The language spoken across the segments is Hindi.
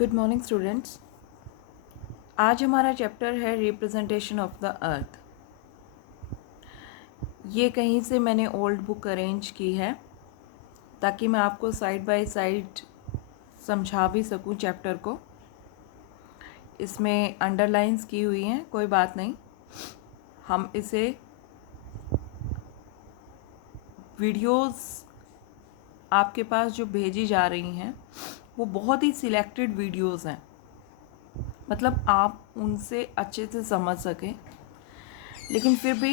Good morning students. आज हमारा चैप्टर है रिप्रेजेंटेशन ऑफ द अर्थ। ये कहीं से मैंने ओल्ड बुक अरेंज की है ताकि मैं आपको साइड बाय साइड समझा भी सकूं चैप्टर को। इसमें अंडरलाइंस की हुई हैं, कोई बात नहीं। हम इसे वीडियोस आपके पास जो भेजी जा रही हैं वो बहुत ही सिलेक्टेड वीडियोस हैं, मतलब आप उनसे अच्छे से समझ सकें। लेकिन फिर भी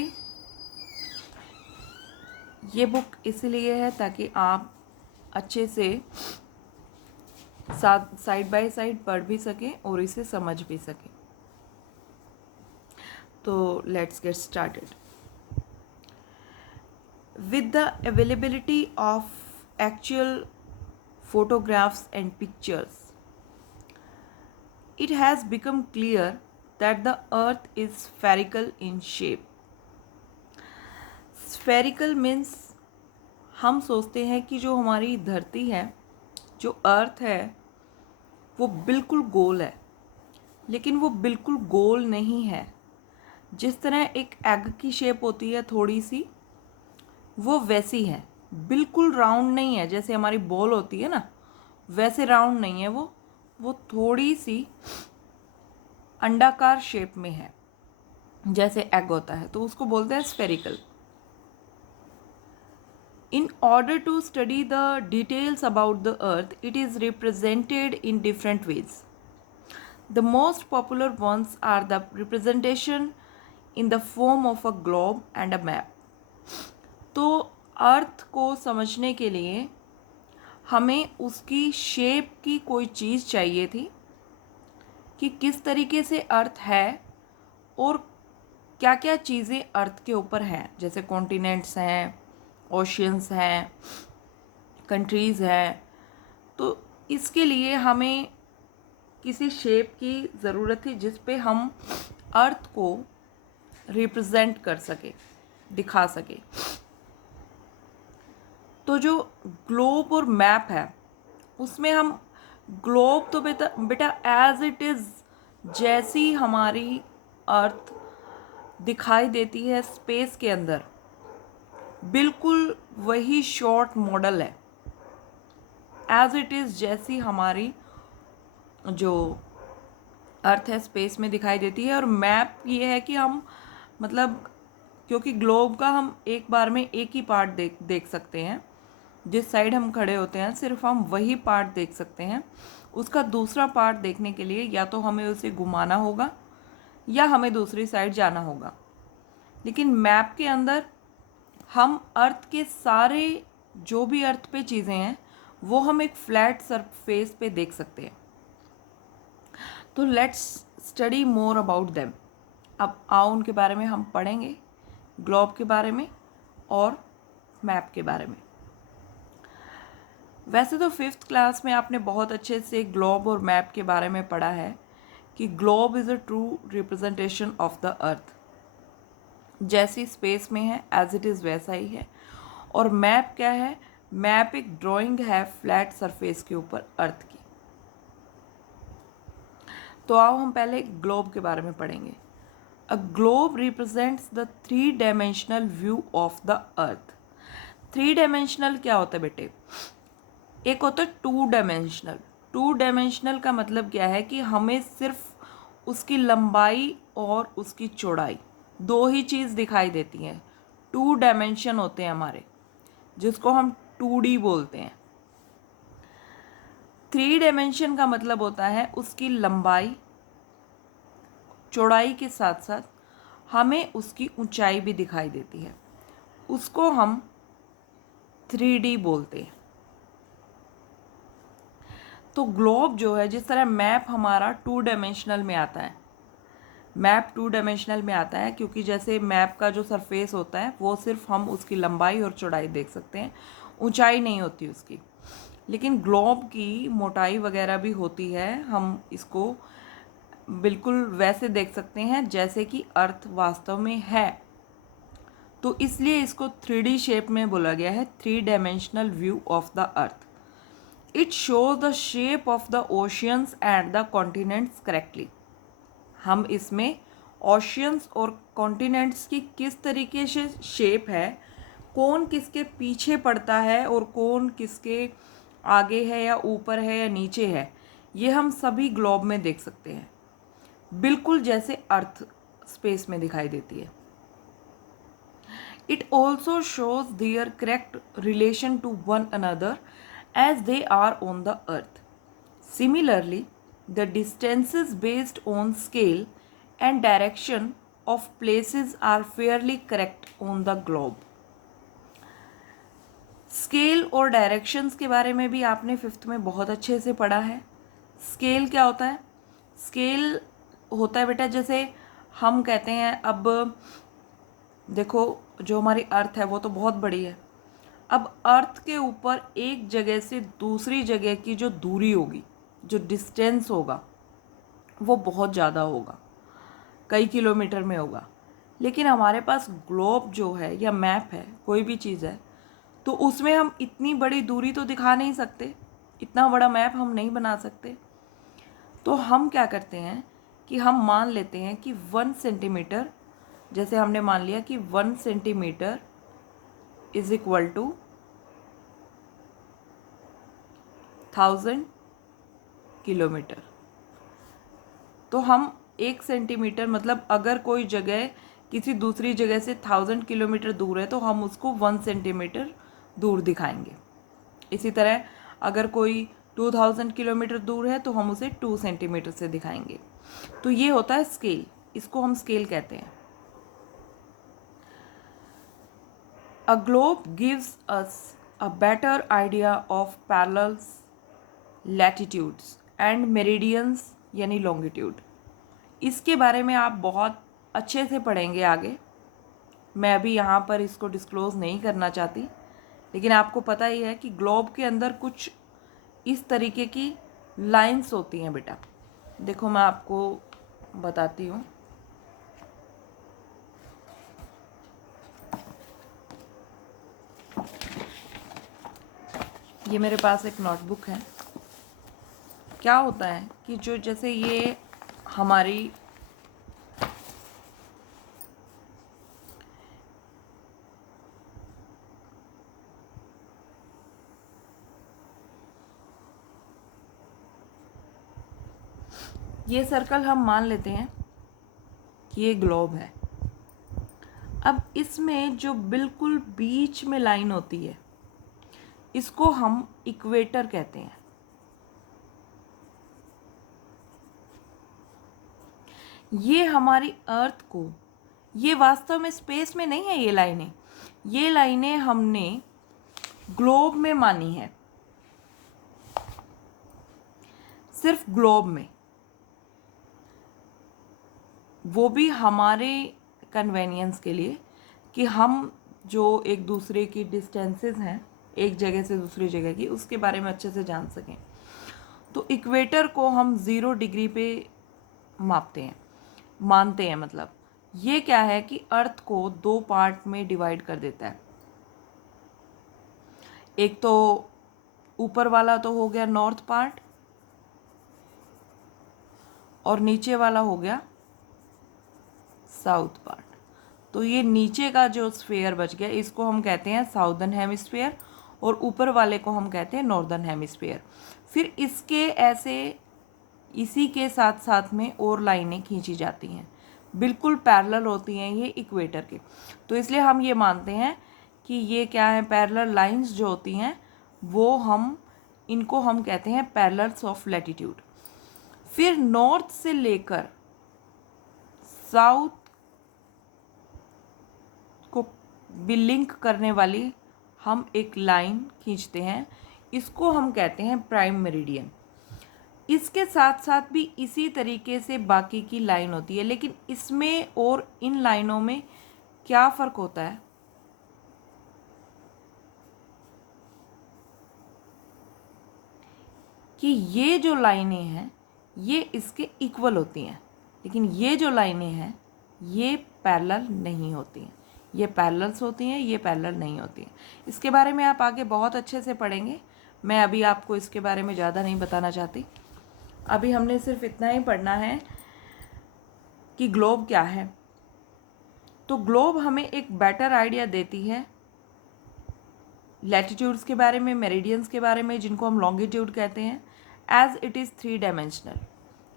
ये बुक इसलिए है ताकि आप अच्छे से साथ साइड बाय साइड पढ़ भी सकें और इसे समझ भी सकें। तो let's get started. With the availability of actual photographs and pictures, it has become clear that the earth is spherical in shape. Spherical means हम सोचते हैं कि जो हमारी धरती है, जो अर्थ है, वो बिल्कुल गोल है, लेकिन वो बिल्कुल गोल नहीं है। जिस तरह एक एग की शेप होती है थोड़ी सी, वो वैसी है, बिल्कुल राउंड नहीं है। जैसे हमारी बॉल होती है ना, वैसे राउंड नहीं है वो थोड़ी सी अंडाकार शेप में है, जैसे एग होता है, तो उसको बोलते हैं spherical. In order to study the details about the earth, it is represented in different ways. The most popular ones are the representation in the form of a globe and a map. तो अर्थ को समझने के लिए हमें उसकी शेप की कोई चीज़ चाहिए थी कि किस तरीके से अर्थ है और क्या क्या चीज़ें अर्थ के ऊपर हैं, जैसे कॉन्टिनेंट्स हैं, ओशियंस हैं, कंट्रीज़ हैं। तो इसके लिए हमें किसी शेप की ज़रूरत थी जिस पे हम अर्थ को रिप्रेजेंट कर सके, दिखा सके। तो जो ग्लोब और मैप है उसमें हम ग्लोब तो बेटा एज इट इज़ जैसी हमारी अर्थ दिखाई देती है स्पेस के अंदर, बिल्कुल वही शॉर्ट मॉडल है। एज इट इज़ जैसी हमारी जो अर्थ है स्पेस में दिखाई देती है। और मैप ये है कि हम मतलब, क्योंकि ग्लोब का हम एक बार में एक ही पार्ट देख सकते हैं, जिस साइड हम खड़े होते हैं सिर्फ हम वही पार्ट देख सकते हैं। उसका दूसरा पार्ट देखने के लिए या तो हमें उसे घुमाना होगा या हमें दूसरी साइड जाना होगा। लेकिन मैप के अंदर हम अर्थ के सारे जो भी अर्थ पे चीज़ें हैं वो हम एक फ्लैट सरफेस पे देख सकते हैं। तो let's study more about them. अब आओ उनके बारे में हम पढ़ेंगे, ग्लोब के बारे में और मैप के बारे में। वैसे तो 5th क्लास में आपने बहुत अच्छे से ग्लोब और मैप के बारे में पढ़ा है कि globe is a true representation of the अर्थ। जैसी स्पेस में है एज इट इज़ वैसा ही है। और मैप क्या है? मैप एक ड्राइंग है फ्लैट सरफेस के ऊपर अर्थ की। तो आओ हम पहले ग्लोब के बारे में पढ़ेंगे। A globe represents the 3 dimensional view of the earth. 3 dimensional क्या होता है बेटे? एक होता है 2 डायमेंशनल। 2 डायमेंशनल का मतलब क्या है कि हमें सिर्फ उसकी लंबाई और उसकी चौड़ाई, दो ही चीज़ दिखाई देती हैं। 2 डायमेंशन होते हैं हमारे, जिसको हम 2D बोलते हैं। 3 डायमेंशन का मतलब होता है उसकी लंबाई, चौड़ाई के साथ साथ हमें उसकी ऊंचाई भी दिखाई देती है, उसको हम 3D बोलते हैं। तो ग्लोब जो है, जिस तरह मैप हमारा 2 डायमेंशनल में आता है, मैप 2 डायमेंशनल में आता है क्योंकि जैसे मैप का जो सरफेस होता है वो सिर्फ हम उसकी लंबाई और चौड़ाई देख सकते हैं, ऊंचाई नहीं होती उसकी। लेकिन ग्लोब की मोटाई वगैरह भी होती है, हम इसको बिल्कुल वैसे देख सकते हैं जैसे कि अर्थ वास्तव में है। तो इसलिए इसको 3D शेप में बोला गया है, 3 dimensional view of the earth. It shows the shape of the oceans and the continents correctly. हम इसमें ओशियंस और कॉन्टिनेंट्स की किस तरीके से शेप है, कौन किसके पीछे पड़ता है और कौन किसके आगे है या ऊपर है या नीचे है, ये हम सभी ग्लोब में देख सकते हैं, बिल्कुल जैसे अर्थ स्पेस में दिखाई देती है। It also shows there correct relation to one another as they are on the earth. Similarly, the distances based on scale and direction of places are fairly correct on the globe. Scale और डायरेक्शंस के बारे में भी आपने फिफ्थ में बहुत अच्छे से पढ़ा है। स्केल क्या होता है? स्केल होता है बेटा, जैसे हम कहते हैं, अब देखो जो हमारी अर्थ है वो तो बहुत बड़ी है। अब अर्थ के ऊपर एक जगह से दूसरी जगह की जो दूरी होगी, जो डिस्टेंस होगा, वो बहुत ज़्यादा होगा, कई किलोमीटर में होगा। लेकिन हमारे पास ग्लोब जो है या मैप है, कोई भी चीज़ है, तो उसमें हम इतनी बड़ी दूरी तो दिखा नहीं सकते, इतना बड़ा मैप हम नहीं बना सकते। तो हम क्या करते हैं कि हम मान लेते हैं कि 1 सेंटीमीटर, जैसे हमने मान लिया कि 1 centimetre is equal to 1000 kilometre. तो हम 1 सेंटीमीटर मतलब अगर कोई जगह किसी दूसरी जगह से 1000 किलोमीटर दूर है तो हम उसको 1 सेंटीमीटर दूर दिखाएंगे। इसी तरह अगर कोई 2000 किलोमीटर दूर है तो हम उसे 2 सेंटीमीटर से दिखाएंगे। तो ये होता है स्केल, इसको हम स्केल कहते हैं। A globe gives us a better idea of parallels, latitudes and meridians यानी longitude। इसके बारे में आप बहुत अच्छे से पढ़ेंगे आगे। मैं अभी यहाँ पर इसको डिस्क्लोज नहीं करना चाहती, लेकिन आपको पता ही है कि ग्लोब के अंदर कुछ इस तरीके की लाइंस होती हैं बेटा। देखो मैं आपको बताती हूँ। ये मेरे पास एक नोटबुक है। क्या होता है कि जो जैसे ये हमारी ये सर्कल हम मान लेते हैं कि ये ग्लोब है। अब इसमें जो बिल्कुल बीच में लाइन होती है इसको हम इक्वेटर कहते हैं। ये हमारी अर्थ को, ये वास्तव में स्पेस में नहीं है, ये लाइनें हमने ग्लोब में मानी है, सिर्फ ग्लोब में, वो भी हमारे कन्वेनियंस के लिए कि हम जो एक दूसरे की डिस्टेंसेस हैं एक जगह से दूसरी जगह की, उसके बारे में अच्छे से जान सकें। तो इक्वेटर को हम 0 डिग्री पे मापते हैं, मानते हैं। मतलब ये क्या है कि अर्थ को 2 पार्ट में डिवाइड कर देता है। एक तो ऊपर वाला तो हो गया नॉर्थ पार्ट और नीचे वाला हो गया साउथ पार्ट। तो ये नीचे का जो स्फीयर बच गया इसको हम कहते हैं साउदर्न हेमिस्फीयर और ऊपर वाले को हम कहते हैं नॉर्दर्न हेमिस्फीयर। फिर इसके ऐसे इसी के साथ साथ में और लाइनें खींची जाती हैं, बिल्कुल पैरेलल होती हैं ये इक्वेटर के। तो इसलिए हम ये मानते हैं कि ये क्या है, पैरेलल लाइंस जो होती हैं वो इनको हम कहते हैं पैरेलल्स ऑफ लैटिट्यूड। फिर नॉर्थ से लेकर साउथ को भी लिंक करने वाली हम एक लाइन खींचते हैं, इसको हम कहते हैं प्राइम मेरिडियन। इसके साथ साथ भी इसी तरीके से बाकी की लाइन होती है, लेकिन इसमें और इन लाइनों में क्या फ़र्क होता है कि ये जो लाइनें हैं ये इसके इक्वल होती हैं, लेकिन ये जो लाइनें हैं ये पैरेलल नहीं होती हैं। ये पैरेलल्स होती हैं, ये पैरेलल नहीं होती हैं। इसके बारे में आप आगे बहुत अच्छे से पढ़ेंगे। मैं अभी आपको इसके बारे में ज़्यादा नहीं बताना चाहती। अभी हमने सिर्फ इतना ही पढ़ना है कि ग्लोब क्या है। तो ग्लोब हमें एक बेटर आइडिया देती है लैटिट्यूड्स के बारे में, मेरिडियंस के बारे में, जिनको हम लॉन्गिट्यूड कहते हैं, as it is 3 dimensional.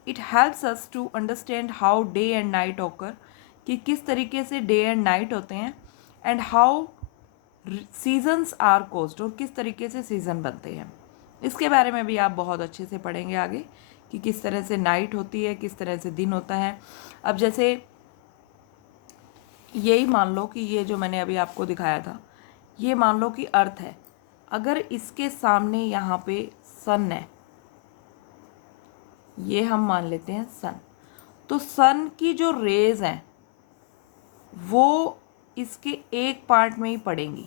It helps us to understand how day and night occur, कि किस तरीके से डे एंड नाइट होते हैं, and how seasons are caused, और किस तरीके से सीज़न बनते हैं। इसके बारे में भी आप बहुत अच्छे से पढ़ेंगे आगे कि किस तरह से नाइट होती है, किस तरह से दिन होता है। अब जैसे यही मान लो कि ये जो मैंने अभी आपको दिखाया था, ये मान लो कि अर्थ है। अगर इसके सामने यहाँ पे सन है, ये हम मान लेते हैं सन, तो सन की जो रेज हैं वो इसके एक पार्ट में ही पड़ेंगी,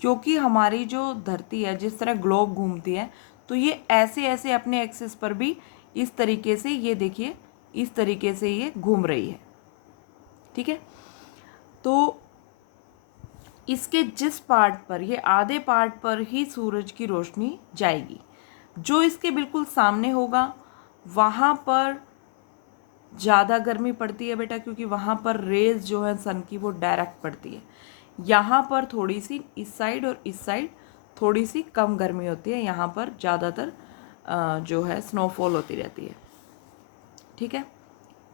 क्योंकि हमारी जो धरती है, जिस तरह ग्लोब घूमती है, तो ये ऐसे ऐसे अपने एक्सिस पर भी इस तरीके से, ये देखिए इस तरीके से ये घूम रही है। ठीक है, तो इसके जिस पार्ट पर, ये आधे पार्ट पर ही सूरज की रोशनी जाएगी। जो इसके बिल्कुल सामने होगा वहाँ पर ज़्यादा गर्मी पड़ती है बेटा, क्योंकि वहाँ पर रेज जो है सन की वो डायरेक्ट पड़ती है। यहाँ पर थोड़ी सी इस साइड और इस साइड थोड़ी सी कम गर्मी होती है, यहाँ पर ज़्यादातर जो है स्नोफॉल होती रहती है। ठीक है,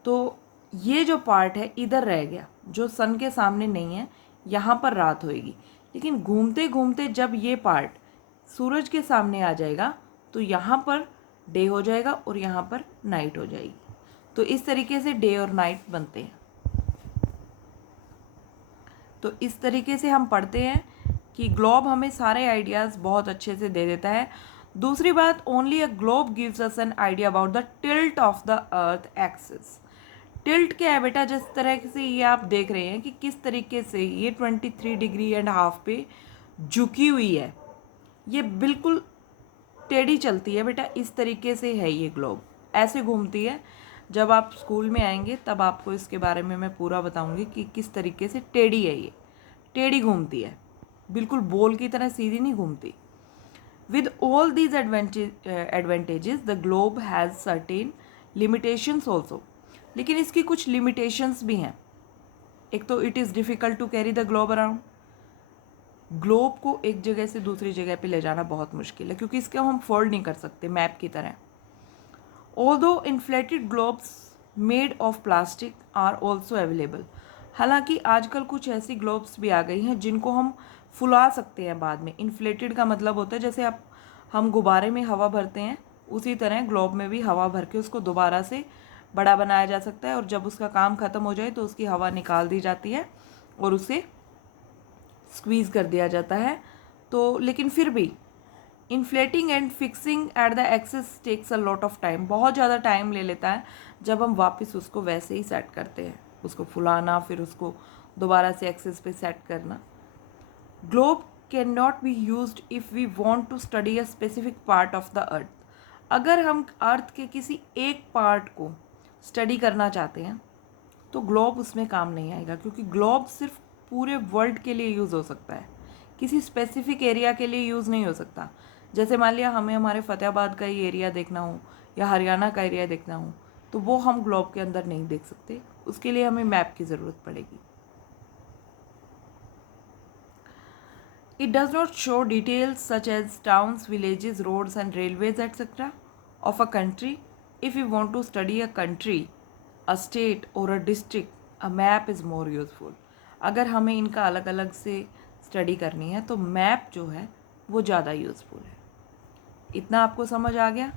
तो ये जो पार्ट है इधर रह गया, जो सन के सामने नहीं है, यहाँ पर रात होएगी। लेकिन घूमते घूमते जब ये पार्ट सूरज के सामने आ जाएगा तो यहाँ पर डे हो जाएगा और यहाँ पर नाइट हो जाएगी। तो इस तरीके से डे और नाइट बनते हैं। तो इस तरीके से हम पढ़ते हैं कि ग्लोब हमें सारे आइडियाज़ बहुत अच्छे से दे देता है। दूसरी बात, only a globe gives us an idea about the tilt of the earth axis. Tilt क्या है बेटा? जिस तरह से ये आप देख रहे हैं कि किस तरीके से ये 23 डिग्री एंड हाफ पे झुकी हुई है, ये बिल्कुल टेढ़ी चलती है बेटा, इस तरीके से है ये ग्लोब, ऐसे घूमती है। जब आप स्कूल में आएंगे तब आपको इसके बारे में मैं पूरा बताऊंगी कि किस तरीके से टेढ़ी है, ये टेढ़ी घूमती है, बिल्कुल बॉल की तरह सीधी नहीं घूमती। With all these advantages the globe has certain limitations also. लेकिन इसकी कुछ लिमिटेशंस भी हैं। एक तो it is difficult to carry the globe around. Globe को एक जगह से दूसरी जगह पे ले जाना बहुत मुश्किल है, क्योंकि इसको हम फोल्ड नहीं कर सकते मैप की तरह। Although inflated globes made of plastic are also available. हालांकि आजकल कुछ ऐसी ग्लोब्स भी आ गई हैं जिनको हम फुला सकते हैं बाद में। इन्फ्लेटेड का मतलब होता है जैसे आप हम गुब्बारे में हवा भरते हैं, उसी तरह ग्लोब में भी हवा भर के उसको दोबारा से बड़ा बनाया जा सकता है, और जब उसका काम ख़त्म हो जाए तो उसकी हवा निकाल दी जाती है और उसे स्क्वीज़ कर दिया जाता है। तो लेकिन फिर भी inflating and fixing at the axis takes a lot of time. बहुत ज़्यादा टाइम ले लेता है जब हम वापस उसको वैसे ही सेट करते हैं, उसको फुलाना, फिर उसको दोबारा से एक्सिस पे सेट करना। Globe can not be used if we want to study a specific part of the earth. अगर हम अर्थ के किसी एक पार्ट को स्टडी करना चाहते हैं तो ग्लोब उसमें काम नहीं आएगा, क्योंकि ग्लोब सिर्फ पूरे वर्ल्ड के लिए यूज़ हो सकता है, किसी स्पेसिफिक एरिया के लिए यूज़ नहीं हो सकता। जैसे मान लिया हमें हमारे फतेहाबाद का ही एरिया देखना हो या हरियाणा का एरिया देखना हो, तो वो हम ग्लोब के अंदर नहीं देख सकते, उसके लिए हमें मैप की ज़रूरत पड़ेगी। It does not show details such as towns, villages, roads and railways etc. of a country. If we want to study a country, a state or a district, a map is more useful. अगर हमें इनका अलग अलग से स्टडी करनी है तो मैप जो है वो ज़्यादा यूज़फुल है। इतना आपको समझ आ गया?